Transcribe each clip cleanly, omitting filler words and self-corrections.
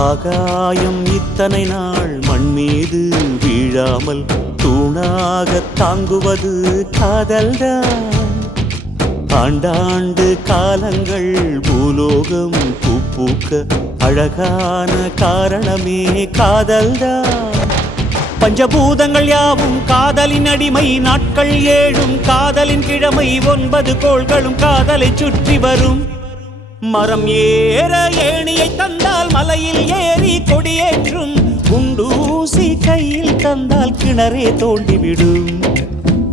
ஆகாயம் இத்தனை நாள் மண் மீது வீழாமல் தூணாக தாங்குவது காதல்தான். ஆண்டாண்டு காலங்கள் பூலோகம் பூக்க அழகான காரணமே காதல்தான். பஞ்சபூதங்கள் யாவும் காதலின் அடிமை, நாட்கள் 7 காதலின் கிழமை, 9 கோள்களும் காதலை சுற்றி வரும். மரம் ஏற ஏணியை தந்தால் மலையில் ஏறி கொடியேற்றும், குண்டூசி கையில் தந்தால் கிணறே தோண்டிவிடும்.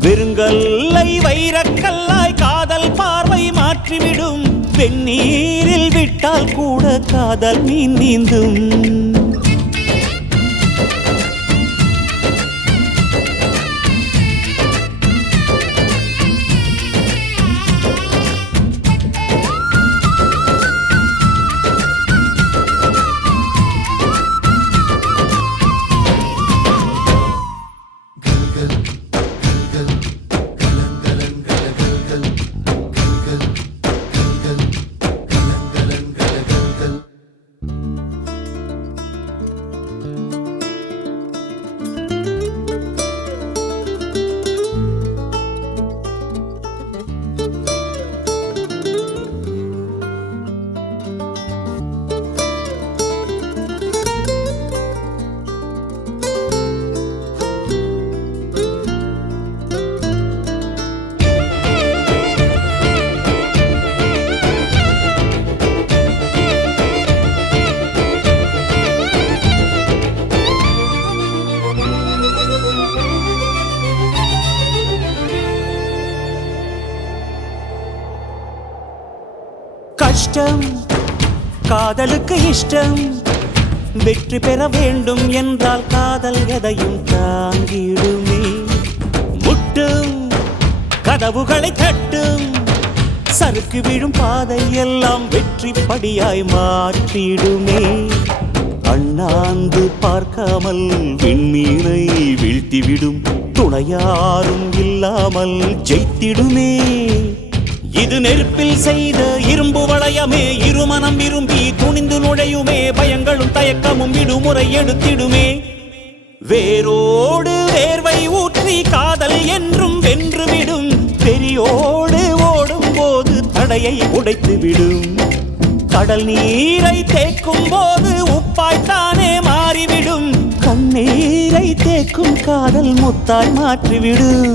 வெறுங்கல்லை வைரக்கல்லாய் காதல் பார்வை மாற்றிவிடும், வெந்நீரில் விட்டால் கூட காதல் மீன் நீந்தும். கஷ்டம் காதலுக்கு இஷ்டம், வெற்றி பெற வேண்டும் என்றால் காதல் எதையும் தாங்கிடுமே. முட்டும் கதவுகளை தட்டும், சறுக்கு விழும் பாதை எல்லாம் வெற்றி படியாய் மாற்றிடுமே. அண்ணாந்து பார்க்காமல் விண்மீனை வீழ்த்திவிடும், துணையாரும் இல்லாமல் ஜெயித்திடுமே. இது நெருப்பில் செய்த இரும்பு வளையமே, இருமனம் விரும்பி துணிந்து நுழையுமே. பயங்களும் தயக்கமும் விடுமுறை எடுத்திடுமே. வேரோடு வேர்வை ஊற்றி காதல் என்றும் வென்றுவிடும், பெரியோடு ஓடும் போது தடையை உடைத்துவிடும். கடல் நீரை தேக்கும் போது உப்பாய்த்தானே மாறிவிடும், கண்ணீரை தேக்கும் காதல் முத்தாய் மாற்றிவிடும்.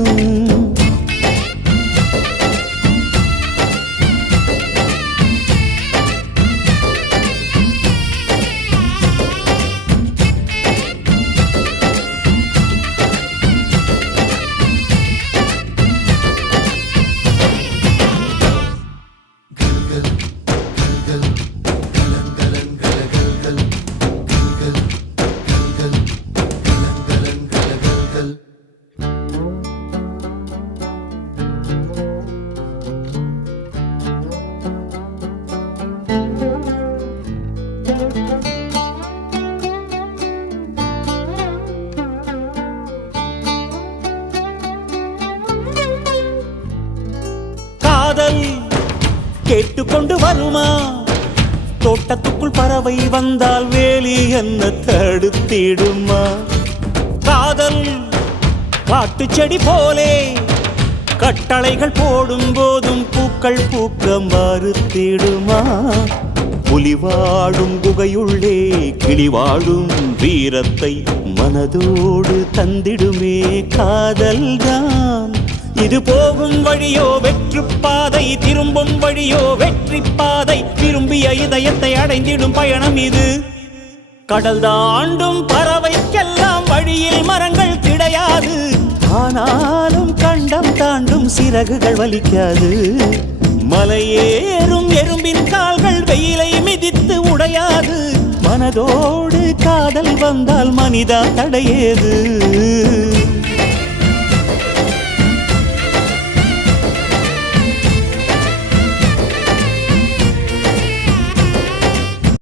காதல் கேட்டுக்கொண்டு வருமா? தோட்டத்துக்குள் பறவை வந்தால் வேலி என்ன தடுத்திடுமா? காதல் காட்டு செடி போலே கட்டளைகள் போடும் போதும் பூக்கள் பூக்க மறுத்திடுமா? புலி வாழும் குகையுள்ளே கிளி வாழும் வீரத்தை மனதோடு தந்திடுமே காதல்தான். இது போகும் வழியோ வெற்று பாதை, திரும்பும் வழியோ வெற்றி பாதை. விரும்பிய இதயத்தை அடைந்திடும் பயணம் இது. கடல் தாண்டும் பறவைக்கெல்லாம் வழியில் மரங்கள் கிடையாது, ஆனாலும் கண்டம் தாண்டும் சிறகுகள் வலிக்காது. மலையேறும் எறும்பின் கால்கள் வெயிலை மிதித்து உடையாது, மனதோடு காதல் வந்தால் மனிதா தடையேது.